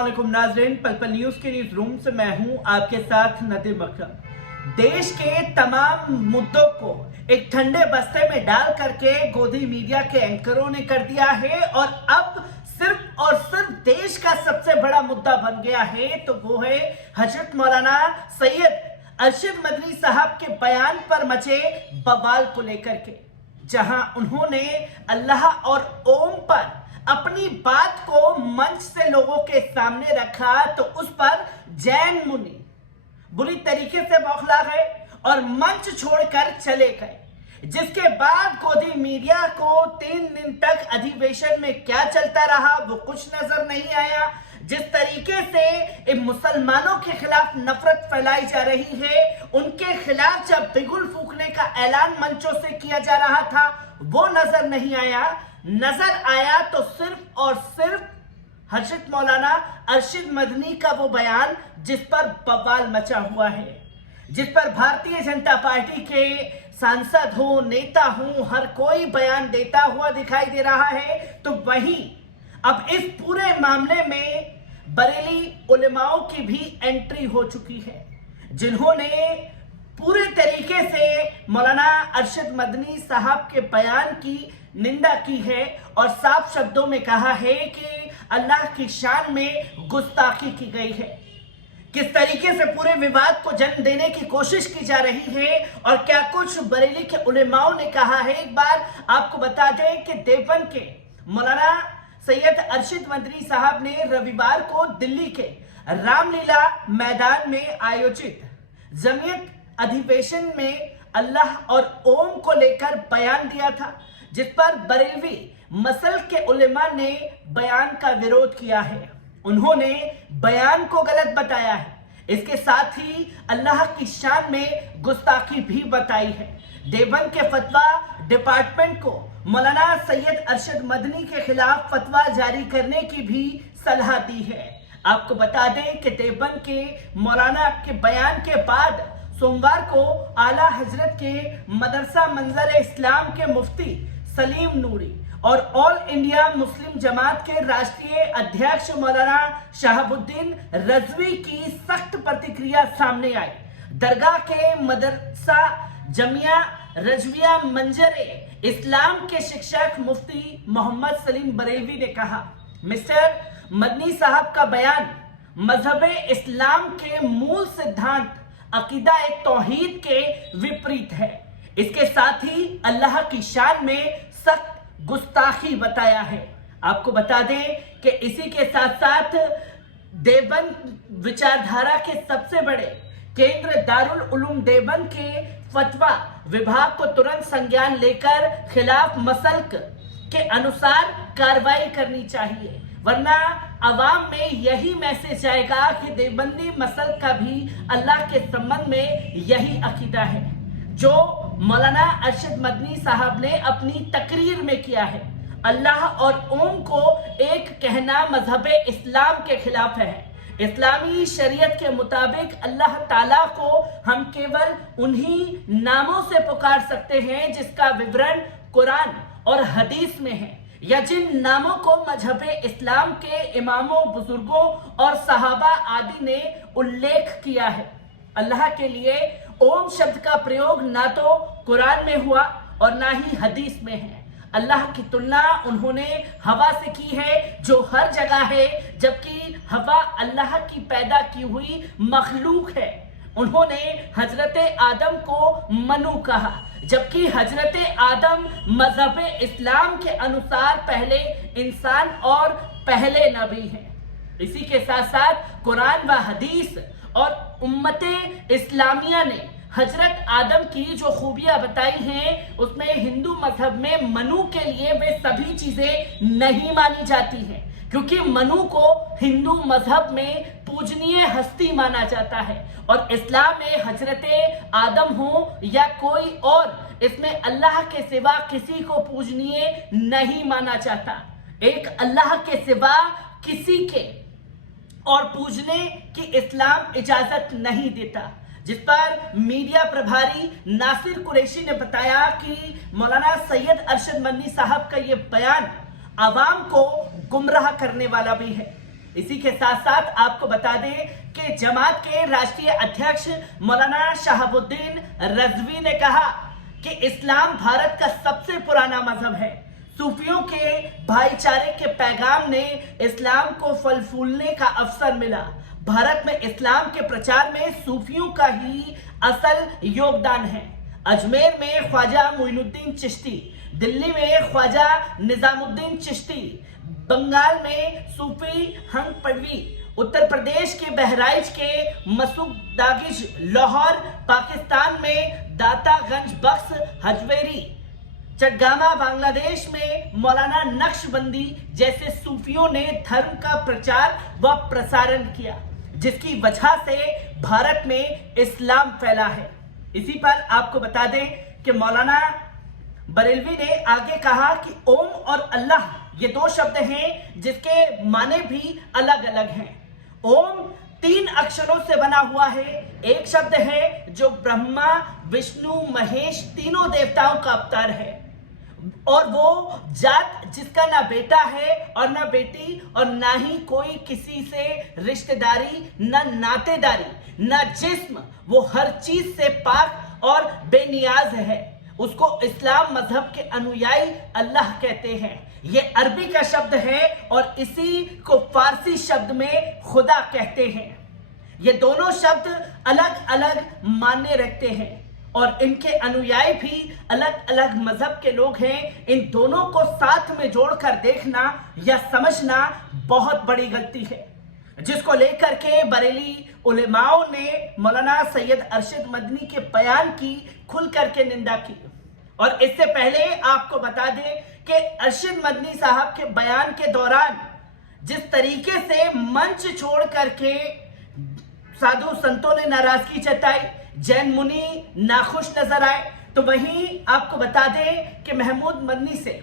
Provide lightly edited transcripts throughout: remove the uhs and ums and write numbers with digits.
अस्सलामुअलैकुम नाज़रीन, पल पल न्यूज के न्यूज रूम से मैं हूं आपके साथ नदीम अकरम। देश के तमाम मुद्दों को एक ठंडे बस्ते में डाल करके गोदी मीडिया के एंकरों ने कर दिया है और अब सिर्फ और सिर्फ देश का सबसे बड़ा मुद्दा बन गया है, तो वो है हजरत मौलाना सैयद अरशद मदनी साहब के बयान पर मचे बवाल को लेकर के, जहां उन्होंने अल्लाह और ओम पर अपनी बात को मंच से लोगों के सामने रखा, तो उस पर जैन मुनि बुरी तरीके से बौखला गए और मंच छोड़कर चले गए। जिसके बाद गोदी मीडिया को 3 दिन तक अधिवेशन में क्या चलता रहा वो कुछ नजर नहीं आया। जिस तरीके से मुसलमानों के खिलाफ नफरत फैलाई जा रही है, उनके खिलाफ जब बिगुल फूंकने का ऐलान मंचों से किया जा रहा था वो नजर नहीं आया। नजर आया तो सिर्फ और सिर्फ हजरत मौलाना अरशद मदनी का वो बयान जिस पर बवाल मचा हुआ है, जिस पर भारतीय जनता पार्टी के सांसद हो, नेता हो, हर कोई बयान देता हुआ दिखाई दे रहा है। तो वहीं अब इस पूरे मामले में बरेली उलेमाओं की भी एंट्री हो चुकी है, जिन्होंने पूरे तरीके से मौलाना अरशद मदनी साहब के बयान की निंदा की है और साफ शब्दों में कहा है कि अल्लाह की शान में गुस्ताखी की गई है। किस तरीके से पूरे विवाद को जन्म देने की कोशिश की जा रही है और क्या कुछ बरेली के उलेमाओं ने कहा है, एक बार आपको बता दें कि देवबंद के मौलाना सैयद अरशद मदनी साहब ने रविवार को दिल्ली के रामलीला मैदान में आयोजित जमीयत अधिवेशन में अल्लाह और ओम को लेकर बयान दिया था, जिस पर बरेलवी मसल के उलेमा ने बयान का विरोध किया है। उन्होंने बयान को गलत बताया है, इसके साथ ही अल्लाह की शान में गुस्ताखी भी बताई है। देवबंद के फतवा डिपार्टमेंट को मौलाना सैयद अरशद मदनी के खिलाफ फतवा जारी करने की भी सलाह दी है। आपको बता दें कि देवबंद के मौलाना के बयान के बाद सोमवार को आला हजरत के मदरसा मंजर इस्लाम के मुफ्ती सलीम नूरी और ऑल इंडिया मुस्लिम जमात के राष्ट्रीय अध्यक्ष मौलाना शहाबुद्दीन रजवी की सख्त प्रतिक्रिया सामने आई। दरगाह के मदरसा जमिया रजविया मंजर इस्लाम के शिक्षक मुफ्ती मोहम्मद सलीम बरेलवी ने कहा, मिस्टर मदनी साहब का बयान मजहब इस्लाम के मूल सिद्धांत अकीदा तौहीद के विपरीत है। इसके साथ ही अल्लाह की शान में सख्त गुस्ताखी बताया है। आपको बता दें कि इसी के साथ साथ देवबंद विचारधारा के सबसे बड़े केंद्र दारुल उलूम देवबंद के फतवा विभाग को तुरंत संज्ञान लेकर खिलाफ मसलक के अनुसार कार्रवाई करनी चाहिए, वरना अवाम में यही मैसेज आएगा कि देवबंदी मसल का भी अल्लाह के संबंध में यही अकीदा है जो मौलाना अरशद मदनी साहब ने अपनी तकरीर में किया है। अल्लाह और ओम को एक कहना मजहब इस्लाम के खिलाफ है। इस्लामी शरीयत के मुताबिक अल्लाह ताला को हम केवल उन्हीं नामों से पुकार सकते हैं जिसका विवरण कुरान और हदीस में है, या जिन नामों को मजहब इस्लाम के इमामों, बुजुर्गों और सहाबा आदि ने उल्लेख किया है। अल्लाह के लिए ओम शब्द का प्रयोग ना तो कुरान में हुआ और ना ही हदीस में है। अल्लाह की तुलना उन्होंने हवा से की है जो हर जगह है, जबकि हवा अल्लाह की पैदा की हुई मखलूक है। उन्होंने हजरत आदम को मनु कहा, जबकि हजरत आदम मजहब इस्लाम के अनुसार पहले इंसान और पहले नबी हैं। इसी के साथ साथ कुरान व हदीस और उम्मते इस्लामिया ने हजरत आदम की जो खूबियां बताई हैं, उसमें हिंदू मजहब में मनु के लिए वे सभी चीजें नहीं मानी जाती हैं, क्योंकि मनु को हिंदू मजहब में पूजनीय हस्ती माना जाता है और इस्लाम में हजरत आदम हो या कोई और, इसमें अल्लाह के सिवा किसी को पूजनीय नहीं माना जाता। एक अल्लाह के सिवा किसी के और पूजने की इस्लाम इजाजत नहीं देता, जिस पर मीडिया प्रभारी नासिर कुरैशी ने बताया कि मौलाना सैयद अरशद मदनी साहब का ये बयान आवाम को गुमराह करने वाला भी है। इसी के साथ साथ आपको बता दें कि जमात के राष्ट्रीय अध्यक्ष मौलाना शहाबुद्दीन रजवी ने कहा कि इस्लाम भारत का सबसे पुराना मजहब है। सूफियों के भाईचारे के पैगाम ने इस्लाम को फल फूलने का अवसर मिला। भारत में इस्लाम के प्रचार में सूफियों का ही असल योगदान है। अजमेर में ख्वाजा मोइनुद्दीन चिश्ती, दिल्ली में ख्वाजा निजामुद्दीन चिश्ती, बंगाल में सूफी हंग पड़वी, उत्तर प्रदेश के बहराइच के मसूद दागिज, लाहौर पाकिस्तान में दातागंज बख्श हजवेरी, चटगामा बांग्लादेश में मौलाना नक्शबंदी जैसे सूफियों ने धर्म का प्रचार व प्रसारण किया, जिसकी वजह से भारत में इस्लाम फैला है। इसी पर आपको बता दें कि मौलाना बरेलवी ने आगे कहा कि ओम और अल्लाह ये दो शब्द हैं जिसके माने भी अलग अलग हैं। ओम 3 अक्षरों से बना हुआ है। एक शब्द है जो ब्रह्मा विष्णु महेश तीनों देवताओं का अवतार है, और वो जात जिसका ना बेटा है और ना बेटी और ना ही कोई किसी से रिश्तेदारी, ना नातेदारी, ना जिस्म, वो हर चीज से पाक और बेनियाज है। उसको इस्लाम मजहब के अनुयायी अल्लाह कहते हैं। ये अरबी का शब्द है और इसी को फारसी शब्द में खुदा कहते हैं। ये दोनों शब्द अलग अलग मायने रखते हैं और इनके अनुयायी भी अलग अलग मजहब के लोग हैं। इन दोनों को साथ में जोड़कर देखना या समझना बहुत बड़ी गलती है, जिसको लेकर के बरेली उलेमाओं ने मौलाना सैयद अरशद मदनी के बयान की खुल करके निंदा की। और इससे पहले आपको बता दें कि अरशद मदनी साहब के बयान के दौरान जिस तरीके से मंच छोड़ करके साधु संतों ने नाराजगी जताई, जैन मुनि नाखुश नजर आए, तो वहीं आपको बता दें कि महमूद मदनी से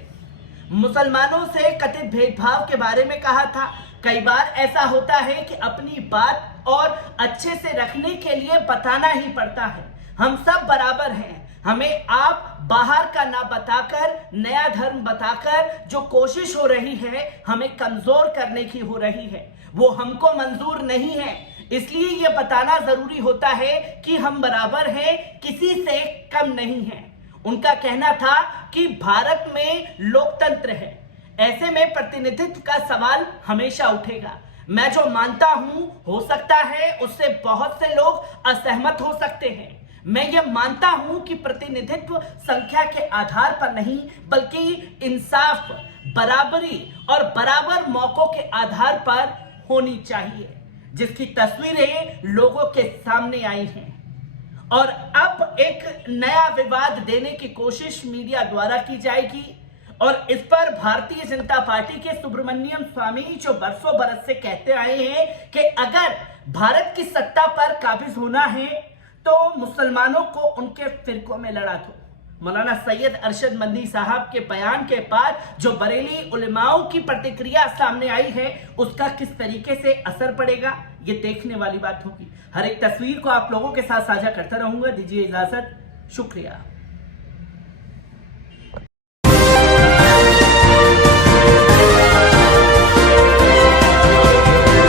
मुसलमानों से कथित भेदभाव के बारे में कहा था। कई बार ऐसा होता है कि अपनी बात और अच्छे से रखने के लिए बताना ही पड़ता है। हम सब बराबर हैं। हमें आप बाहर का ना बताकर, नया धर्म बताकर जो कोशिश हो रही है हमें कमजोर करने की हो रही है, वो हमको मंजूर नहीं है। इसलिए ये बताना जरूरी होता है कि हम बराबर हैं, किसी से कम नहीं हैं। उनका कहना था कि भारत में लोकतंत्र है, ऐसे में प्रतिनिधित्व का सवाल हमेशा उठेगा। मैं जो मानता हूं, हो सकता है उससे बहुत से लोग असहमत हो सकते हैं। मैं ये मानता हूं कि प्रतिनिधित्व संख्या के आधार पर नहीं, बल्कि इंसाफ, बराबरी और बराबर मौकों के आधार पर होनी चाहिए, जिसकी तस्वीरें लोगों के सामने आई हैं। और अब एक नया विवाद देने की कोशिश मीडिया द्वारा की जाएगी और इस पर भारतीय जनता पार्टी के सुब्रमण्यम स्वामी जो बरसों बरस से कहते आए हैं कि अगर भारत की सत्ता पर काबिज होना है तो मुसलमानों को उनके फिरकों में लड़ा दो। मौलाना सैयद अरशद मदनी साहब के बयान के बाद जो बरेली उलेमाओं की प्रतिक्रिया सामने आई है, उसका किस तरीके से असर पड़ेगा ये देखने वाली बात होगी। हर एक तस्वीर को आप लोगों के साथ साझा करता रहूंगा। दीजिए इजाजत, शुक्रिया।